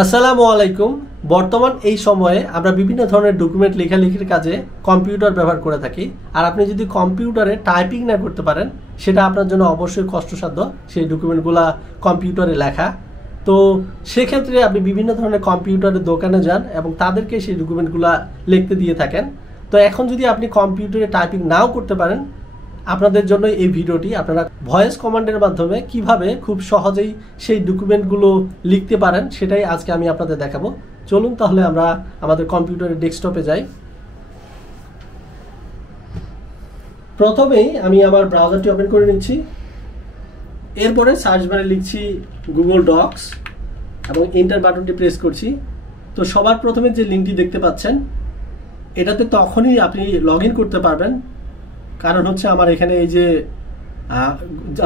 আসসালামু আলাইকুম। বর্তমান এই সময়ে আমরা বিভিন্ন ধরনের ডকুমেন্ট লেখালেখির কাজে কম্পিউটার ব্যবহার করে থাকি। আর আপনি যদি কম্পিউটারে টাইপিং না করতে পারেন, সেটা আপনার জন্য অবশ্যই কষ্টসাধ্য, সেই ডকুমেন্টগুলো কম্পিউটারে লেখা। তো সেক্ষেত্রে আপনি বিভিন্ন ধরনের কম্পিউটারের দোকানে যান এবং তাদেরকে সেই ডকুমেন্টগুলো লিখতে দিয়ে থাকেন। তো এখন যদি আপনি কম্পিউটারে টাইপিং নাও করতে পারেন, আপনাদের জন্য এই ভিডিওটি। আপনারা ভয়েস কমান্ডের মাধ্যমে কিভাবে খুব সহজেই সেই ডকুমেন্টগুলো লিখতে পারেন সেটাই আজকে আমি আপনাদের দেখাবো। চলুন তাহলে আমরা আমাদের কম্পিউটারের ডেস্কটপে যাই। প্রথমেই আমি আমার ব্রাউজারটি ওপেন করে নিচ্ছি। এরপরে সার্চ বারে লিখছি গুগল ডক্স এবং এন্টার বাটনটি প্রেস করছি। তো সবার প্রথমে যে লিঙ্কটি দেখতে পাচ্ছেন, এটাতে তখনই আপনি লগ ইন করতে পারবেন, কারণ হচ্ছে আমার এখানে এই যে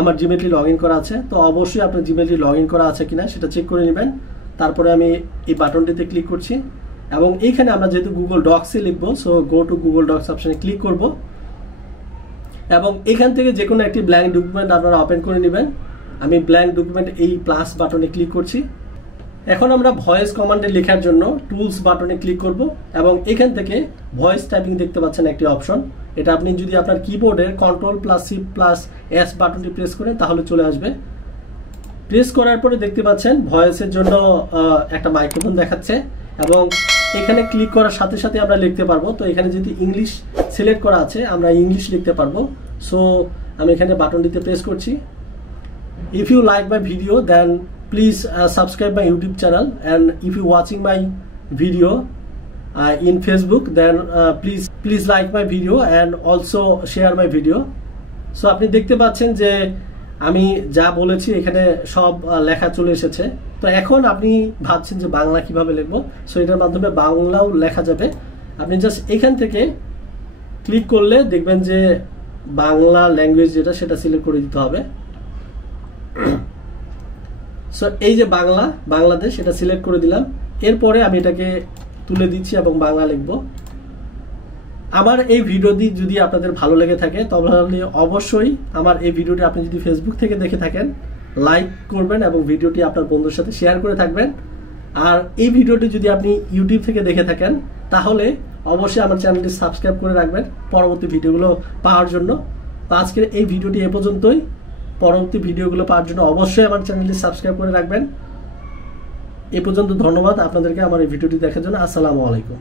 আমার জিমেলটি লগ ইন করা আছে। তো অবশ্যই আপনার জিমেলটি লগ ইন করা আছে কিনা সেটা চেক করে নেবেন। তারপরে আমি এই বাটনটিতে ক্লিক করছি এবং এইখানে আমরা যেহেতু গুগল ডক্সে লিখবো, so go to Google Docs অপশানে ক্লিক করব এবং এখান থেকে যে কোনো একটি ব্ল্যাঙ্ক ডকুমেন্ট আপনারা ওপেন করে নেবেন। আমি ব্ল্যাঙ্ক ডকুমেন্ট এই প্লাস বাটনে ক্লিক করছি। এখন আমরা ভয়েস কমান্ডে লেখার জন্য টুলস বাটনে ক্লিক করব এবং এখান থেকে ভয়েস টাইপিং দেখতে পাচ্ছেন একটি অপশন। এটা আপনি যদি আপনার কিবোর্ডের Ctrl+C+S বাটনটি প্রেস করেন তাহলে চলে আসবে। প্রেস করার পরে দেখতে পাচ্ছেন ভয়েসের জন্য একটা মাইক্রোফোন দেখাচ্ছে এবং এখানে ক্লিক করার সাথে সাথে আমরা লিখতে পারবো। তো এখানে যদি ইংলিশ সিলেক্ট করা আছে, আমরা ইংলিশ লিখতে পারবো। সো আমি এখানে বাটনটিতে প্রেস করছি। If you like my video, then please subscribe my YouTube channel, and if you watching my video in Facebook, then please like my video and also share my video. So আপনি দেখতে পাচ্ছেন যে আমি যা বলেছি এখানে সব লেখা চলে এসেছে। তো এখন আপনি ভাবছেন যে বাংলা কিভাবে লিখবো, সো এটার মাধ্যমে বাংলাও লেখা যাবে। আপনি জাস্ট এখান থেকে ক্লিক করলে দেখবেন যে বাংলা ল্যাঙ্গুয়েজ যেটা সেটা সিলেক্ট করে দিতে হবে। সো এই যে বাংলাদেশ এটা সিলেক্ট করে দিলাম। এরপরে আমি এটাকে তুলে দিচ্ছি এবং বাংলা লিখব। আমার এই ভিডিওটি যদি আপনাদের ভালো লেগে থাকে তাহলে অবশ্যই আমার এই ভিডিওটি আপনি যদি ফেসবুক থেকে দেখে থাকেন লাইক করবেন এবং ভিডিওটি আপনার বন্ধুর সাথে শেয়ার করে থাকবেন। আর এই ভিডিওটি যদি আপনি ইউটিউব থেকে দেখে থাকেন তাহলে অবশ্যই আমার চ্যানেলটি সাবস্ক্রাইব করে রাখবেন পরবর্তী ভিডিওগুলো পাওয়ার জন্য। তো আজকের এই ভিডিওটি এ পর্যন্তই। পরবর্তী ভিডিওগুলো পাওয়ার জন্য অবশ্যই আমার চ্যানেলটি সাবস্ক্রাইব করে রাখবেন। এ পর্যন্ত ধন্যবাদ আপনাদেরকে আমার এই ভিডিওটি দেখার জন্য। আসসালামু আলাইকুম।